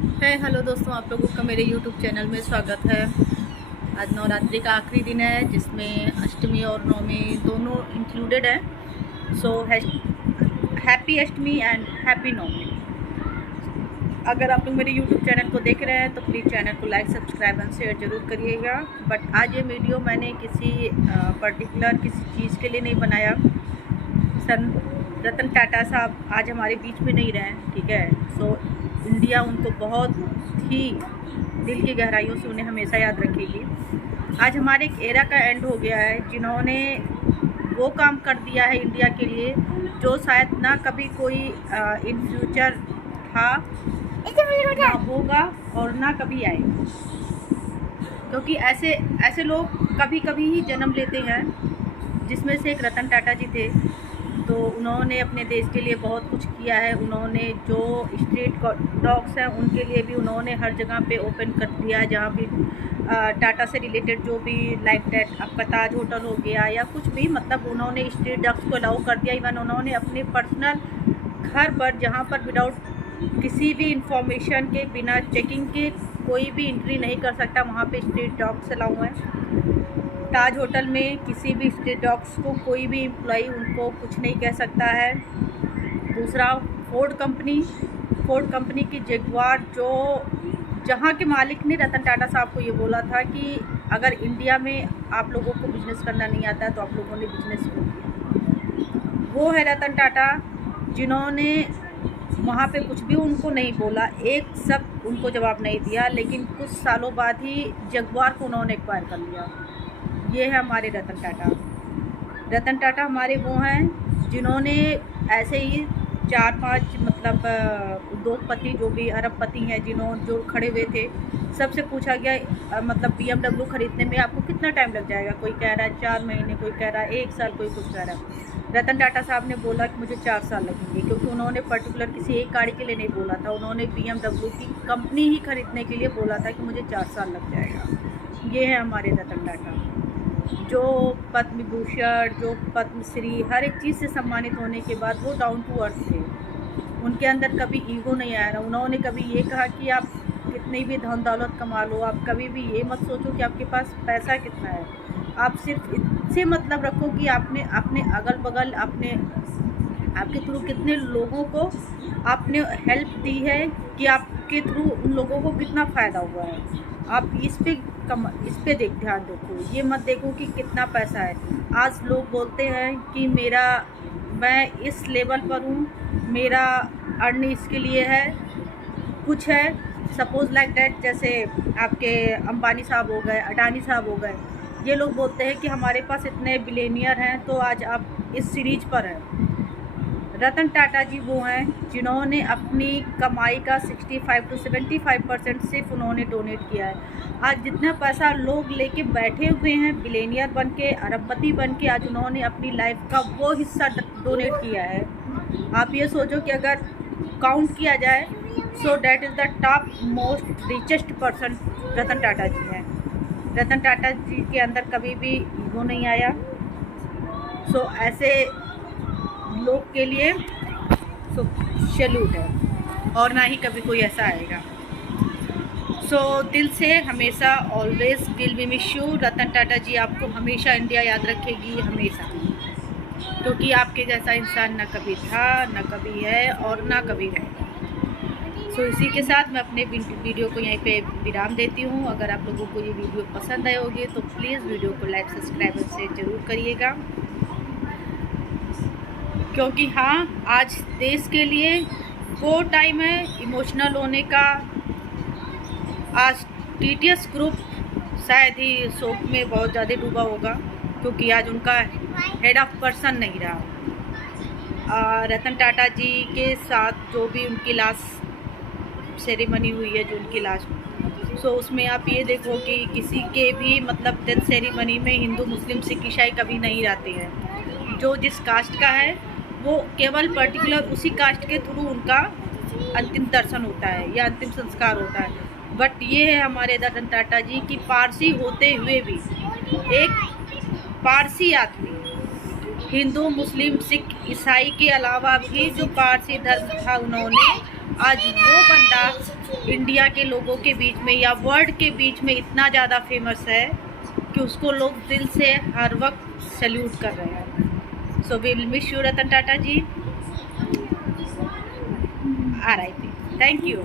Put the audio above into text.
Hello दोस्तों, आप लोगों का मेरे YouTube चैनल में स्वागत है। आज नवरात्रि का आखिरी दिन है जिसमें अष्टमी और नवमी दोनों इंक्लूडेड है। So happy Ashtami and happy Navami. अगर आप लोग मेरे YouTube चैनल को देख रहे हैं तो प्लीज़ चैनल को लाइक, सब्सक्राइब एंड शेयर ज़रूर करिएगा। बट आज ये वीडियो मैंने किसी पर्टिकुलर किसी चीज़ के लिए नहीं बनाया। सन रतन टाटा साहब आज हमारे बीच में नहीं रहे, ठीक है। सो इंडिया उनको बहुत ही दिल की गहराइयों से उन्हें हमेशा याद रखेगी। आज हमारे एक एरा का एंड हो गया है जिन्होंने वो काम कर दिया है इंडिया के लिए जो शायद ना कभी कोई इन फ्यूचर था, ना होगा और ना कभी आएगा। क्योंकि ऐसे लोग कभी कभी ही जन्म लेते हैं, जिसमें से एक रतन टाटा जी थे। तो उन्होंने अपने देश के लिए बहुत कुछ किया है। उन्होंने जो स्ट्रीट डॉग्स हैं उनके लिए भी उन्होंने हर जगह पे ओपन कर दिया, जहाँ भी टाटा से रिलेटेड जो भी लाइक दैट आपका ताज होटल हो गया या कुछ भी, मतलब उन्होंने स्ट्रीट डॉग्स को अलाउ कर दिया। इवन उन्होंने अपने पर्सनल घर पर, जहाँ पर विदाउट किसी भी इंफॉर्मेशन के, बिना चेकिंग के कोई भी एंट्री नहीं कर सकता, वहाँ पे स्ट्रीट डॉग्स अलाउ हैं। ताज होटल में किसी भी स्ट्रीट डॉग्स को कोई भी एम्प्लॉई उनको कुछ नहीं कह सकता है। दूसरा, फोर्ड कंपनी की जगुआर, जो जहाँ के मालिक ने रतन टाटा साहब को ये बोला था कि अगर इंडिया में आप लोगों को बिजनेस करना नहीं आता है तो आप लोगों ने बिजनेस क्यों किया। वो है रतन टाटा, जिन्होंने वहाँ पे कुछ भी उनको नहीं बोला, एक सब उनको जवाब नहीं दिया, लेकिन कुछ सालों बाद ही जगुआर को उन्होंने एक्वायर कर लिया। ये है हमारे रतन टाटा हमारे वो हैं जिन्होंने ऐसे ही 4-5 मतलब उद्योगपति जो भी अरबपति हैं जो खड़े हुए थे, सबसे पूछा गया मतलब BMW खरीदने में आपको कितना टाइम लग जाएगा। कोई कह रहा है 4 महीने, कोई कह रहा है 1 साल, कोई कुछ कह रहा है। रतन टाटा साहब ने बोला कि मुझे 4 साल लगेंगे, क्योंकि उन्होंने पर्टिकुलर किसी एक गाड़ी के लिए नहीं बोला था। उन्होंने BMW की कंपनी ही खरीदने के लिए बोला था कि मुझे 4 साल लग जाएगा। ये है हमारे रतन टाटा, जो पद्म भूषण, जो पद्मश्री, हर एक चीज़ से सम्मानित होने के बाद वो डाउन टू अर्थ थे। उनके अंदर कभी ईगो नहीं आया। उन्होंने कभी ये कहा कि आप कितनी भी धन दौलत कमा लो, आप कभी भी ये मत सोचो कि आपके पास पैसा कितना है। आप सिर्फ इससे मतलब रखो कि आपने अपने अगल बगल आपके थ्रू कितने लोगों को आपने हेल्प दी है, कि आपके थ्रू उन लोगों को कितना फ़ायदा हुआ है। आप इस पे ध्यान रखो, ये मत देखो कि कितना पैसा है। आज लोग बोलते हैं कि मैं इस लेवल पर हूँ, मेरा अर्न इसके लिए है, कुछ है, सपोज लाइक डैट। जैसे आपके अंबानी साहब हो गए, अडानी साहब हो गए, ये लोग बोलते हैं कि हमारे पास इतने बिलियनियर हैं, तो आज आप इस सीरीज पर हैं। रतन टाटा जी वो हैं जिन्होंने अपनी कमाई का 65 to 75% सिर्फ उन्होंने डोनेट किया है। आज जितना पैसा लोग लेके बैठे हुए हैं बिलियनियर बन के, अरबपति बन के, आज उन्होंने अपनी लाइफ का वो हिस्सा डोनेट किया है। आप ये सोचो कि अगर काउंट किया जाए, so that is the top most richest person Ratan Tata ji हैं। रतन टाटा जी के अंदर कभी भी ईगो नहीं आया। सो ऐसे लोग के लिए सो सैल्यूट है, और ना ही कभी कोई ऐसा आएगा। सो दिल से हमेशा always will be miss you. Ratan Tata ji आपको हमेशा इंडिया याद रखेगी, हमेशा, क्योंकि आपके जैसा इंसान ना कभी था, ना कभी है और ना कभी रहेगा। सो इसी के साथ मैं अपने वीडियो को यहीं पे विराम देती हूँ। अगर आप लोगों को ये वीडियो पसंद आए होगी तो प्लीज़ वीडियो को लाइक, सब्सक्राइब और शेयर ज़रूर करिएगा, क्योंकि हाँ, आज देश के लिए वो टाइम है इमोशनल होने का। आज TTS ग्रुप शायद ही शोक में बहुत ज़्यादा डूबा होगा, क्योंकि आज उनका हेड ऑफ पर्सन नहीं रहा। रतन टाटा जी के साथ जो भी उनकी लास्ट सेरेमनी हुई है, जो उनकी लास्ट, सो उसमें आप ये देखो कि किसी के भी मतलब डेथ सेरेमनी में हिंदू, मुस्लिम, सिख, ईसाई कभी नहीं रहते हैं। जो जिस कास्ट का है वो केवल पर्टिकुलर उसी कास्ट के थ्रू उनका अंतिम दर्शन होता है या अंतिम संस्कार होता है। बट ये है हमारे रतन टाटा जी की पारसी होते हुए भी एक पारसी आदमी, हिंदू, मुस्लिम, सिख, ईसाई के अलावा भी जो पारसी धर्म था, उन्होंने आज वो बंदा इंडिया के लोगों के बीच में या वर्ल्ड के बीच में इतना ज़्यादा फेमस है कि उसको लोग दिल से हर वक्त सैल्यूट कर रहे हैं। So will miss you Ratan Tata ji, RIP। Thank you.